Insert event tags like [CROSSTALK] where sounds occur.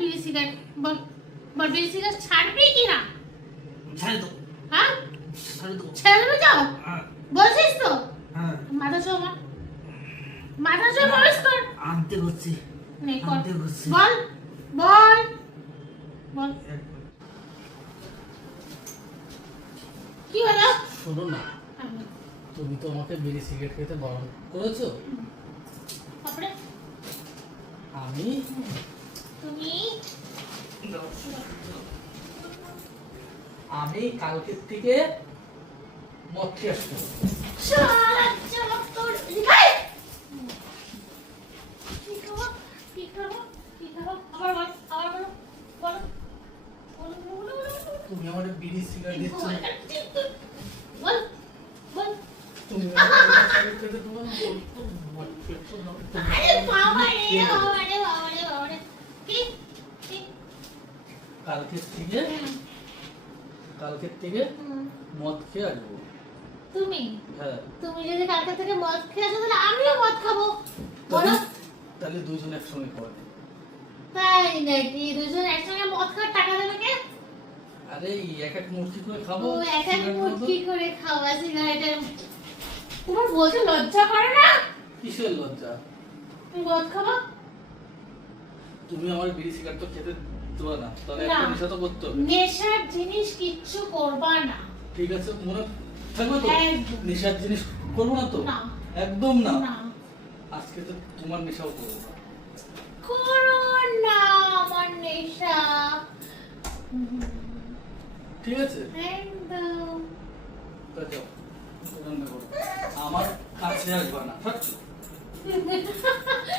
বিড়ি সিগারেট। বল বল বিড়ি সিগারেট ছাড়বি কি না? ছেড়ে দাও হ্যাঁ? ছেড়ে দাও ছেড়ে যাও হ্যাঁ, বলছিস তো? হ্যাঁ। মাথা চো আমার মাথা চো প্রবেশ কর আনতে করছি নে কর। আনতে করছি বল বল। বল। কি হলো? শোনো না তুমি তো আমাকে বিড়ি সিগারেট খেতে বারণ করেছ। আমি তুমি? আমি কালকের থেকে মদ খেয়ে আসব তুমি আমার বিড়ি সিগারেট দিচ্ছ? বল বল। তুমি। [LAUGHS] আরে বাবা রে বাবা রে বাবা রে বাবা রে কি কি কালকের থেকে? কালকের থেকে মদ খেয়ে আসব। তুমি? হ্যাঁ। তুমি যদি কালকে থেকে মদ খেয়ে আসো তাহলে আমিও মদ খাব। বলো। তাহলে- দুজন একসঙ্গে খাওয়া। তাই নাকি? দুজন একসঙ্গে মদ খাওয়ার টাকা দেবে কে আরে এক এক মুঠি করে খাব ও এক এক মতো। করে খাওয়া সিগারেটের তোমার বলতে লজ্জা করে না? কিসের লজ্জা? তুমি মদ খাব? তুমি আমার বিড়ি সিগারেট তো খেতে না। তাহলে একটা নেশা তো করতে হবে। নেশার জিনিস কিচ্ছু করবা না। ঠিক আছে মনে থাকবে তো? নেশার জিনিস করব না তো? একদম না? আজকে তো তোমার নেশাও করব না। করো না আমার নেশা। ঠিক আছে? একদম। আমার কাছে আসবা না [LAUGHS]